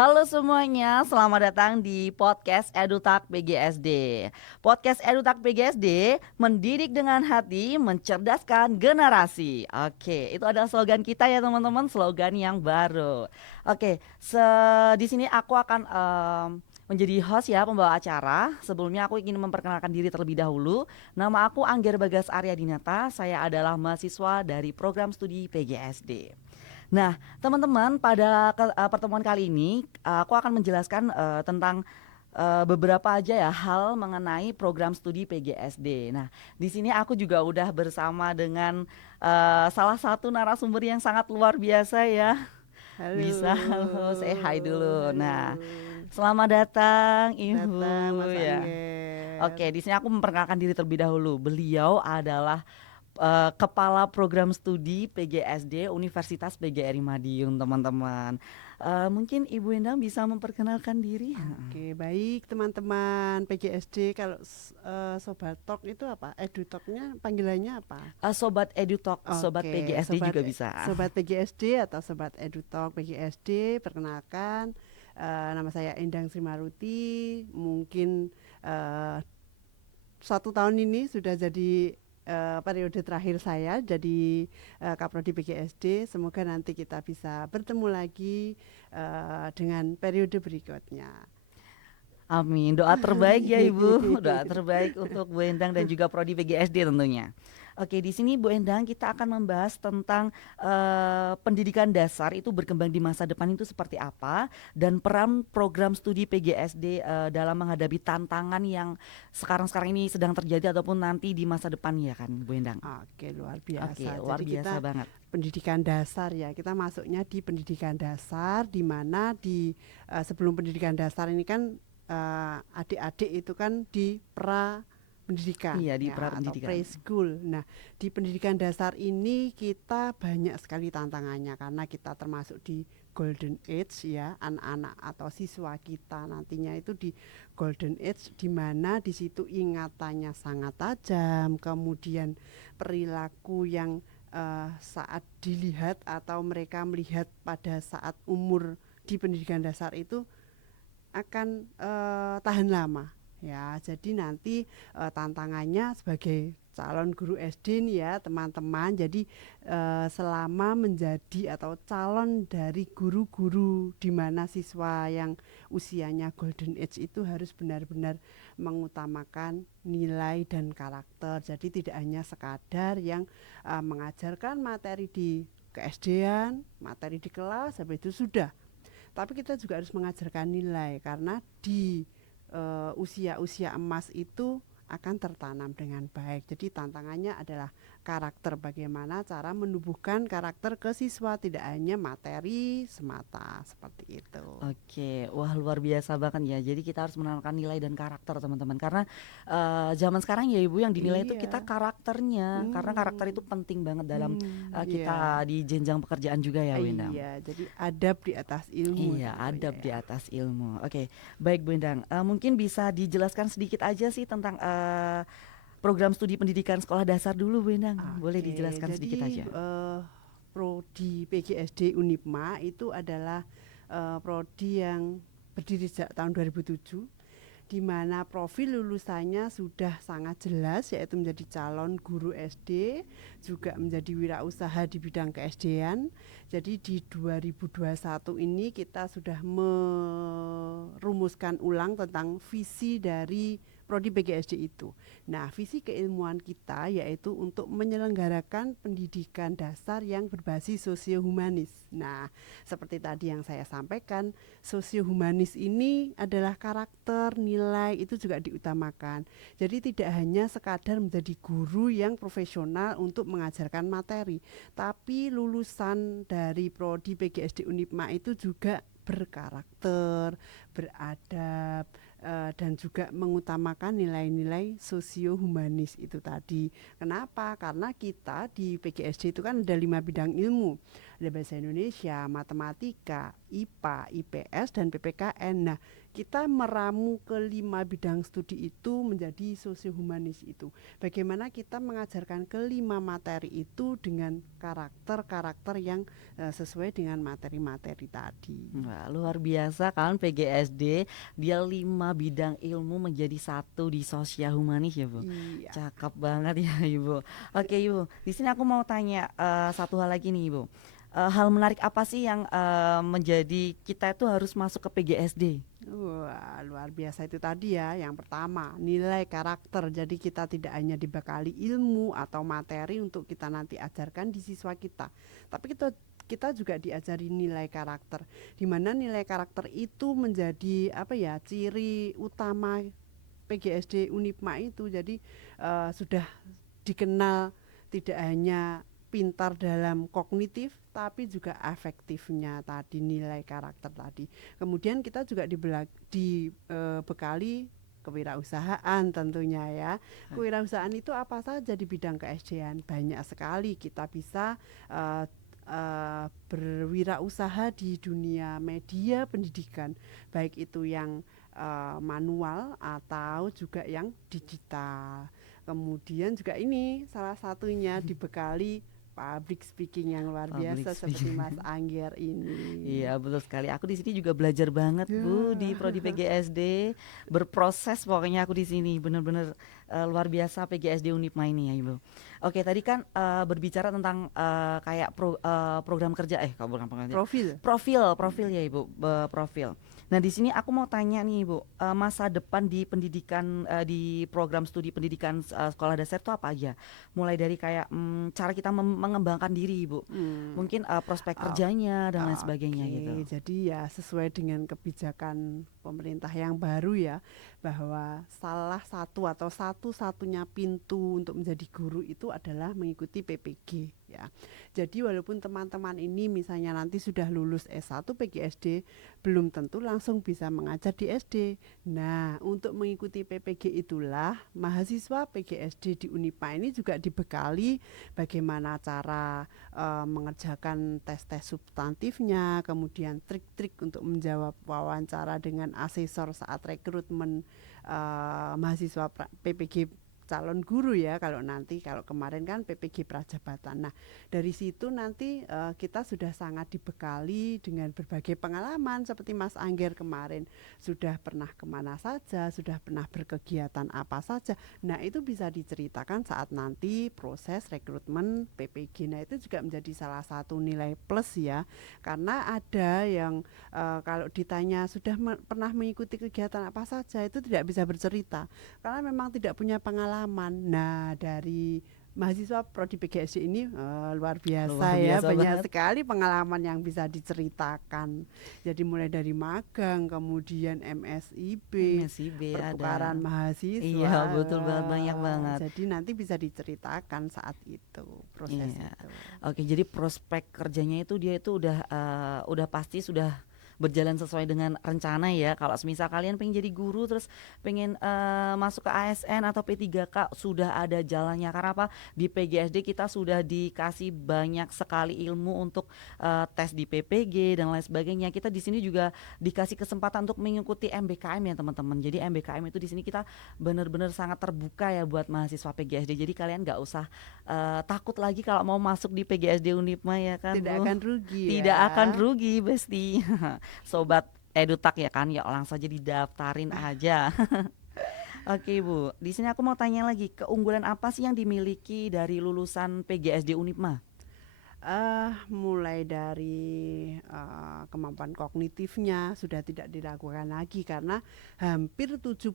Halo semuanya, selamat datang di podcast EduTalk PGSD. Podcast EduTalk PGSD mendidik dengan hati, mencerdaskan generasi. Oke, itu adalah slogan kita ya teman-teman, slogan yang baru. Oke, di sini aku akan menjadi host ya, pembawa acara. Sebelumnya aku ingin memperkenalkan diri terlebih dahulu. Nama aku Angger Bagas Arya Dinata. Saya adalah mahasiswa dari program studi PGSD. Nah, teman-teman, pada pertemuan kali ini aku akan menjelaskan tentang beberapa aja ya hal mengenai program studi PGSD. Nah, di sini aku juga udah bersama dengan salah satu narasumber yang sangat luar biasa ya. Halo, Bisa halo, say hi dulu. halo. Nah, selamat datang Datang Ibu Mas ya. Angger. Oke, di sini aku memperkenalkan diri terlebih dahulu. Beliau adalah Kepala Program Studi PGSD Universitas PGRI Madiun, teman-teman. Mungkin Ibu Endang bisa memperkenalkan diri? Oke, baik teman-teman PGSD. Kalau Sobat Talk itu apa? EduTalknya panggilannya apa? Sobat EduTalk, Sobat Oke, PGSD juga bisa. Sobat PGSD atau Sobat EduTalk PGSD, perkenalkan nama saya Endang Sri Maruti. Mungkin eh, 1 tahun ini sudah jadi periode terakhir saya jadi Kaprodi PGSD. Semoga nanti kita bisa bertemu lagi dengan periode berikutnya. Amin. Doa terbaik ya Ibu. Doa terbaik untuk Bu Endang dan juga Prodi PGSD tentunya. Oke, di sini Bu Endang kita akan membahas tentang pendidikan dasar itu berkembang di masa depan itu seperti apa dan peran program studi PGSD dalam menghadapi tantangan yang sekarang-sekarang ini sedang terjadi ataupun nanti di masa depan ya kan Bu Endang. Oke, luar Oke, biasa. luar Jadi biasa kita banget. pendidikan dasar ya, kita masuknya di pendidikan dasar, di mana di sebelum pendidikan dasar ini kan adik-adik itu kan di pra pendidikan Iya, di ya atau prapendidikan. preschool. Nah, di pendidikan dasar ini kita banyak sekali tantangannya karena kita termasuk di golden age ya, anak-anak atau siswa kita nantinya itu di golden age, di mana di situ ingatannya sangat tajam, kemudian perilaku yang saat dilihat atau mereka melihat pada saat umur di pendidikan dasar itu akan tahan lama ya. Jadi nanti tantangannya sebagai calon guru SD nih ya teman-teman. Jadi selama menjadi atau calon dari guru-guru di mana siswa yang usianya golden age itu harus benar-benar mengutamakan nilai dan karakter. Jadi tidak hanya sekadar yang mengajarkan materi di ke-SD-an, materi di kelas, habis itu sudah, tapi kita juga harus mengajarkan nilai karena di usia-usia emas itu akan tertanam dengan baik. Jadi tantangannya adalah karakter, bagaimana cara menumbuhkan karakter ke siswa, tidak hanya materi semata seperti itu. Oke, wah luar biasa banget ya. Jadi kita harus menanamkan nilai dan karakter teman-teman. Karena zaman sekarang ya Ibu yang dinilai itu kita Iya. karakternya. Karena karakter itu Hmm. penting banget dalam Iya. kita di jenjang pekerjaan juga ya Bu Endang. Iya, jadi adab di atas ilmu Iya, tentunya adab di ya. atas ilmu. Oke, baik Bu Endang. Mungkin bisa dijelaskan sedikit aja sih tentang program studi pendidikan sekolah dasar dulu Bu Endang. Boleh Oke, dijelaskan sedikit jadi aja. prodi PGSD Unipma itu adalah prodi yang berdiri sejak tahun 2007, di mana profil lulusannya sudah sangat jelas, yaitu menjadi calon guru SD, juga menjadi wirausaha di bidang ke-SD-an. Jadi di 2021 ini kita sudah merumuskan ulang tentang visi dari prodi PGSD itu. Nah, visi keilmuan kita yaitu untuk menyelenggarakan pendidikan dasar yang berbasis sosiohumanis. Nah, seperti tadi yang saya sampaikan, sosiohumanis ini adalah karakter, nilai itu juga diutamakan. Jadi tidak hanya sekadar menjadi guru yang profesional untuk mengajarkan materi, tapi lulusan dari prodi PGSD Unipma itu juga berkarakter, beradab, dan juga mengutamakan nilai-nilai sosio-humanis itu tadi. Kenapa? Karena kita di PGSD itu kan ada 5 bidang ilmu. Ada bahasa Indonesia, matematika, IPA, IPS, dan PPKN. Nah, kita meramu ke 5 bidang studi itu menjadi sosiohumanis itu. Bagaimana kita mengajarkan ke 5 materi itu dengan karakter-karakter yang sesuai dengan materi-materi tadi. Wah, luar biasa kan PGSD, dia 5 bidang ilmu menjadi satu di sosial humanis ya Bu. Iya. Cakep banget ya Ibu. Oke Ibu, di sini aku mau tanya satu hal lagi nih Ibu. Hal menarik apa sih yang menjadi kita itu harus masuk ke PGSD? Wah, luar biasa itu tadi ya. Yang pertama, nilai karakter. Jadi kita tidak hanya dibekali ilmu atau materi untuk kita nanti ajarkan di siswa kita, tapi kita juga diajari nilai karakter. Di mana nilai karakter itu menjadi apa ya? Ciri utama PGSD Unipma itu. Jadi sudah dikenal tidak hanya pintar dalam kognitif tapi juga afektifnya tadi, nilai karakter tadi. Kemudian kita juga dibekali kewirausahaan tentunya ya. Kewirausahaan itu apa saja di bidang ke-SD-an? Banyak sekali kita bisa berwirausaha di dunia media pendidikan, baik itu yang manual atau juga yang digital. Kemudian juga ini salah satunya dibekali public speaking yang luar Public biasa seperti speaking. Mas Angger ini. Iya betul sekali. Aku di sini juga belajar banget Bu di Ya. Prodi PGSD. Berproses pokoknya aku di sini bener-bener luar biasa PGSD Unipma ini ya Ibu. Oke tadi kan berbicara tentang kayak program kerja kalau bukan program kerja. Profil. Profil ya Ibu, profil. Nah di sini aku mau tanya nih Ibu, masa depan di pendidikan di program studi pendidikan sekolah dasar itu apa aja? Mulai dari kayak cara kita mengembangkan diri Ibu, Hmm. mungkin prospek Oh, kerjanya dan lain sebagainya gitu. oke, jadi ya sesuai dengan kebijakan pemerintah yang baru ya, bahwa salah satu atau satu-satunya pintu untuk menjadi guru itu adalah mengikuti PPG ya. Jadi walaupun teman-teman ini misalnya nanti sudah lulus S1 PGSD, belum tentu langsung bisa mengajar di SD. Nah, untuk mengikuti PPG itulah mahasiswa PGSD di Unipma ini juga dibekali bagaimana cara mengerjakan tes-tes substantifnya, kemudian trik-trik untuk menjawab wawancara dengan asesor saat rekrutmen mahasiswa PPG calon guru ya, kalau kemarin kan PPG Prajabatan. Nah dari situ nanti kita sudah sangat dibekali dengan berbagai pengalaman seperti Mas Angger kemarin, sudah pernah kemana saja, sudah pernah berkegiatan apa saja. Nah itu bisa diceritakan saat nanti proses rekrutmen PPG. Nah itu juga menjadi salah satu nilai plus ya, karena ada yang kalau ditanya sudah pernah mengikuti kegiatan apa saja, itu tidak bisa bercerita karena memang tidak punya pengalaman. Nah, dari mahasiswa Prodi PGSD ini luar Luar biasa ya, biasa banyak banget. sekali pengalaman yang bisa diceritakan. Jadi mulai dari magang, kemudian MSIB, MSIB pertukaran ada. mahasiswa. Iya betul banget, banyak banget. Jadi nanti bisa diceritakan saat itu, proses Iya. itu. Oke, jadi prospek kerjanya itu dia itu udah pasti sudah berjalan sesuai dengan rencana ya. Kalau semisal kalian pengen jadi guru terus pengen masuk ke ASN atau P3K sudah ada jalannya. Karena apa? Di PGSD kita sudah dikasih banyak sekali ilmu untuk tes di PPG dan lain sebagainya. Kita di sini juga dikasih kesempatan untuk mengikuti MBKM ya teman-teman. Jadi MBKM itu di sini kita benar-benar sangat terbuka ya buat mahasiswa PGSD. Jadi kalian nggak usah takut lagi kalau mau masuk di PGSD Unipma ya kan Tidak Bu. akan rugi Tidak akan ya. rugi Besti. Sobat Edutak ya kan, ya langsung aja didaftarin aja. Oke Bu, di sini aku mau tanya lagi, keunggulan apa sih yang dimiliki dari lulusan PGSD Unipma? Mulai dari kemampuan kognitifnya sudah tidak diragukan lagi karena hampir 70%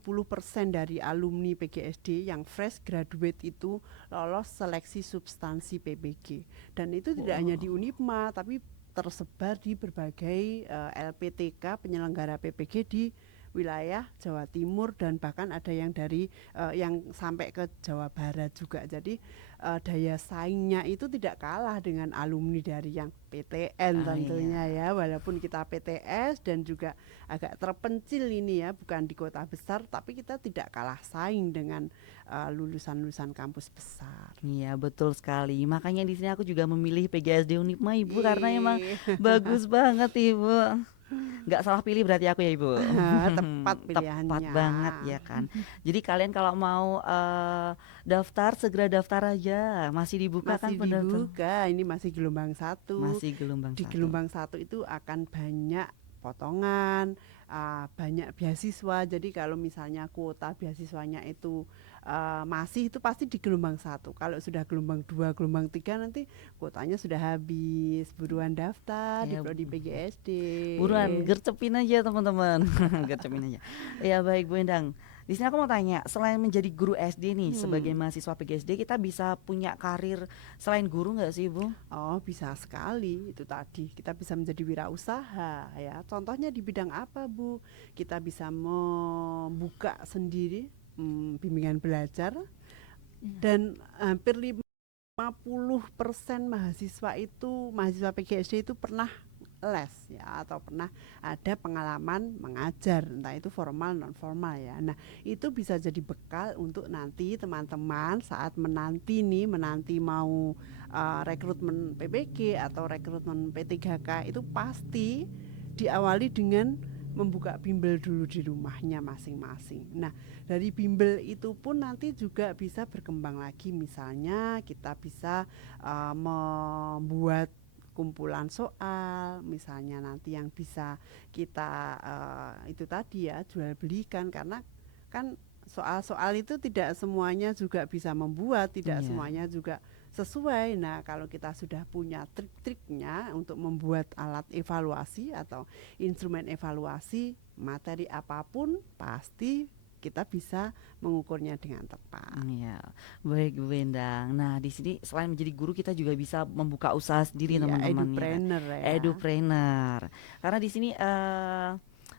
dari alumni PGSD yang fresh graduate itu lolos seleksi substansi PPG. Dan itu tidak hanya di Wow. Unipma tapi tersebar di berbagai LPTK penyelenggara PPG di wilayah Jawa Timur dan bahkan ada yang dari yang sampai ke Jawa Barat juga. Jadi daya saingnya itu tidak kalah dengan alumni dari yang PTN Ah iya. tentunya ya, walaupun kita PTS dan juga agak terpencil ini ya, bukan di kota besar tapi kita tidak kalah saing dengan lulusan-lulusan kampus besar. Iya betul sekali. Makanya di sini aku juga memilih PGSD Unipma Ibu karena emang Ih, bagus banget Ibu. Nggak salah pilih berarti aku ya Ibu. Tepat Tepat pilihannya. banget ya kan. Jadi kalian kalau mau daftar segera daftar aja. Masih dibuka kan Masih pendaftar? dibuka, ini masih gelombang satu. Masih gelombang Di satu. gelombang satu itu akan banyak potongan, banyak beasiswa. Jadi kalau misalnya kuota beasiswanya itu masih, itu pasti di gelombang satu. Kalau sudah gelombang dua, gelombang tiga, nanti kuotanya sudah habis. Buruan daftar di Ya Prodi PGSD. buruan gercepin aja teman-teman. Gercepin aja. Ya baik Bu Endang. Di sini aku mau tanya, selain menjadi guru SD nih, sebagai Hmm. mahasiswa PGSD kita bisa punya karir selain guru nggak sih Bu? Oh, bisa sekali itu tadi. Kita bisa menjadi wirausaha ya. Contohnya di bidang apa, Bu? Kita bisa membuka sendiri bimbingan belajar, dan hampir 50% mahasiswa PGSD itu pernah les ya, atau pernah ada pengalaman mengajar, entah itu formal non formal ya. Nah, itu bisa jadi bekal untuk nanti teman-teman saat menanti mau rekrutmen PPG atau rekrutmen P3K, itu pasti diawali dengan membuka bimbel dulu di rumahnya masing-masing. Nah, dari bimbel itu pun nanti juga bisa berkembang lagi. Misalnya kita bisa membuat kumpulan soal, misalnya nanti yang bisa kita itu tadi ya, jual belikan, karena kan soal-soal itu tidak semuanya juga bisa membuat, tidak Iya. semuanya juga sesuai. Nah, kalau kita sudah punya trik-triknya untuk membuat alat evaluasi atau instrumen evaluasi materi apapun, pasti kita bisa mengukurnya dengan tepat. Iya, baik Bu Endang. Nah, di sini selain menjadi guru kita juga bisa membuka usaha sendiri Iya, teman-teman ya kan. edupreneur ya. Edupreneur. Karena di sini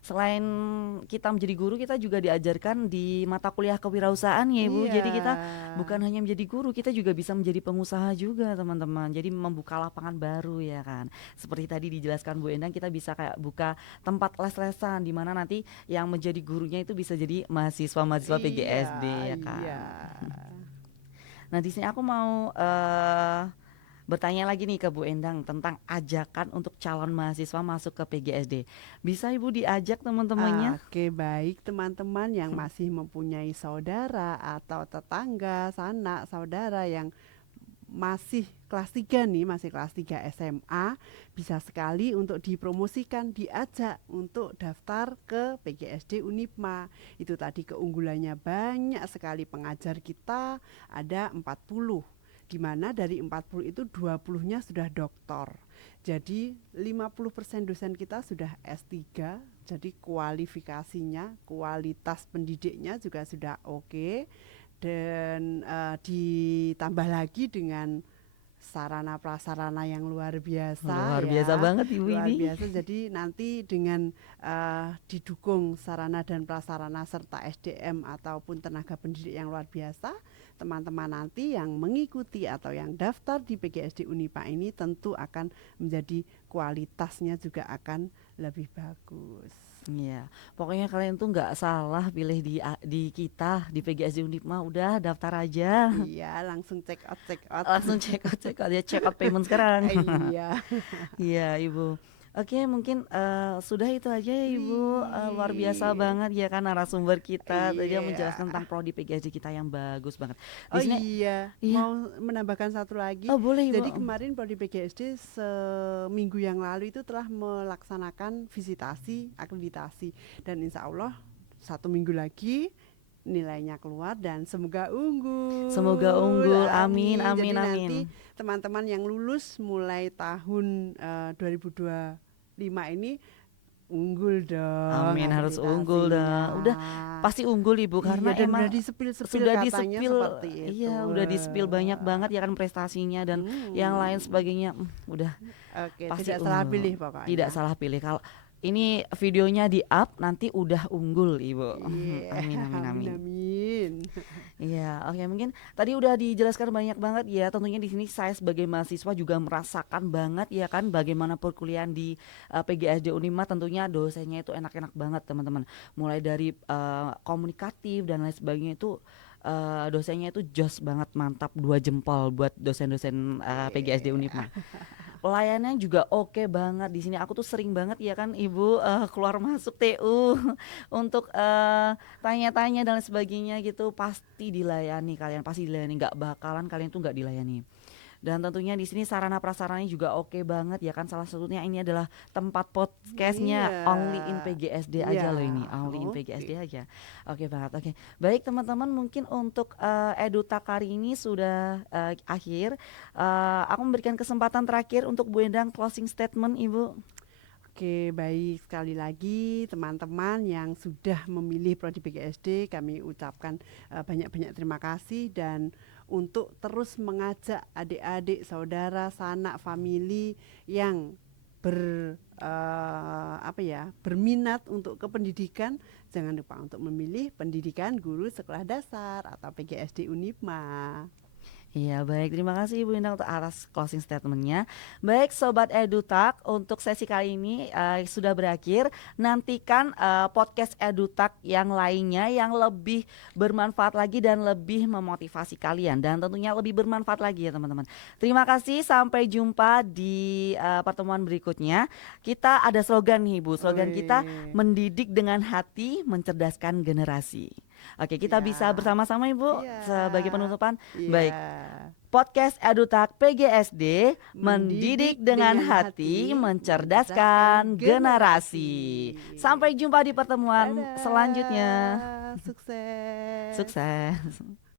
selain kita menjadi guru kita juga diajarkan di mata kuliah kewirausahaan ya Ibu. Iya. Jadi kita bukan hanya menjadi guru, kita juga bisa menjadi pengusaha juga teman-teman. Jadi membuka lapangan baru ya kan. Seperti tadi dijelaskan Bu Endang, kita bisa kayak buka tempat les-lesan di mana nanti yang menjadi gurunya itu bisa jadi mahasiswa-mahasiswa Iya, PGSD ya iya. kan. Nah, di sini aku mau bertanya lagi nih ke Bu Endang tentang ajakan untuk calon mahasiswa masuk ke PGSD. Bisa Ibu diajak teman-temannya? Oke, baik teman-teman yang masih mempunyai saudara atau tetangga, sanak, saudara yang masih kelas 3 nih, masih kelas 3 SMA, bisa sekali untuk dipromosikan, diajak untuk daftar ke PGSD Unipma. Itu tadi keunggulannya, banyak sekali pengajar kita, ada 40. Di mana dari 40 itu 20-nya sudah doktor. Jadi 50% dosen kita sudah S3, jadi kualifikasinya, kualitas pendidiknya juga sudah oke. Dan ditambah lagi dengan sarana prasarana yang luar biasa Luar biasa ya, banget Ibu luar ini. biasa. Jadi nanti dengan didukung sarana dan prasarana serta SDM ataupun tenaga pendidik yang luar biasa, teman-teman nanti yang mengikuti atau yang daftar di PGSD Unipa ini tentu akan menjadi kualitasnya juga akan lebih bagus. Iya, pokoknya kalian tuh nggak salah pilih di kita di PGSD Undip udah daftar aja. Iya, langsung check out. Langsung check out ya, check out payment sekarang. Iya. Iya, Ibu. Oke, mungkin sudah itu aja ya, Ibu. Luar biasa Wih. banget ya kan narasumber kita tadi yang Iya. menjelaskan tentang prodi PGSD kita yang bagus banget. Di Oh sini, iya, iya. mau menambahkan satu lagi. Oh, boleh, Jadi Ibu. kemarin Prodi PGSD seminggu yang lalu itu telah melaksanakan visitasi akreditasi, dan insya Allah 1 minggu lagi nilainya keluar dan semoga Semoga unggul. unggul. Amin, Amin. amin, Jadi amin. nanti teman-teman yang lulus mulai tahun 2025 ini unggul dong Amin, harus unggul akreditasinya. dah. Udah pasti unggul Ibu Iya, karena dan udah emang disepil-sepil sudah katanya disepil, seperti itu. iya udah disepil banyak banget ya kan prestasinya dan yang lain Hmm. sebagainya. Udah Oke, pasti tidak salah unggul. pilih Tidak pokoknya. salah pilih. Kalau ini videonya di up nanti udah unggul Ibu. Iya, Amin, amin, amin amin. amin. Iya, oke mungkin tadi udah dijelaskan banyak banget ya. Tentunya di sini saya sebagai mahasiswa juga merasakan banget ya kan bagaimana perkuliahan di PGSD Unima. Tentunya dosennya itu enak-enak banget teman-teman. Mulai dari komunikatif dan lain sebagainya itu dosennya itu jos banget, mantap, 2 jempol buat dosen-dosen PGSD Iya. Unima. Pelayanannya juga oke banget di sini. Aku tuh sering banget ya kan Ibu keluar masuk TU untuk tanya-tanya dan sebagainya gitu. Pasti dilayani kalian, pasti dilayani. Nggak bakalan kalian tuh nggak dilayani. Dan tentunya di sini sarana prasarananya juga oke banget ya kan. Salah satunya ini adalah tempat podcastnya Iya. only in PGSD aja Iya, loh ini, only in oke. PGSD aja. Oke banget, oke. Baik teman-teman, mungkin untuk EduTalk kali ini sudah akhir. Aku memberikan kesempatan terakhir untuk Bu Endang closing statement Ibu. Oke, baik, sekali lagi teman-teman yang sudah memilih prodi PGSD, kami ucapkan banyak-banyak terima kasih, dan untuk terus mengajak adik-adik, saudara, sanak, famili yang berminat untuk kependidikan, jangan lupa untuk memilih pendidikan guru sekolah dasar atau PGSD Unipma. Iya baik, terima kasih Ibu Endang untuk atas closing statementnya. Baik Sobat EduTalk, untuk sesi kali ini sudah berakhir. Nantikan podcast EduTalk yang lainnya yang lebih bermanfaat lagi dan lebih memotivasi kalian. Dan tentunya lebih bermanfaat lagi ya teman-teman. Terima kasih, sampai jumpa di pertemuan berikutnya. Kita ada slogan nih Ibu, slogan kita Wih, mendidik dengan hati, mencerdaskan generasi. Oke, kita bisa siap. bersama-sama Ibu sebagai Siap. penutupan. Iya. Baik, podcast EduTalk PGSD, mendidik Mendidik dengan dengan hati, hati, mencerdaskan mencerdaskan generasi. generasi. Sampai jumpa di pertemuan selanjutnya. Dadah, sukses. Sukses.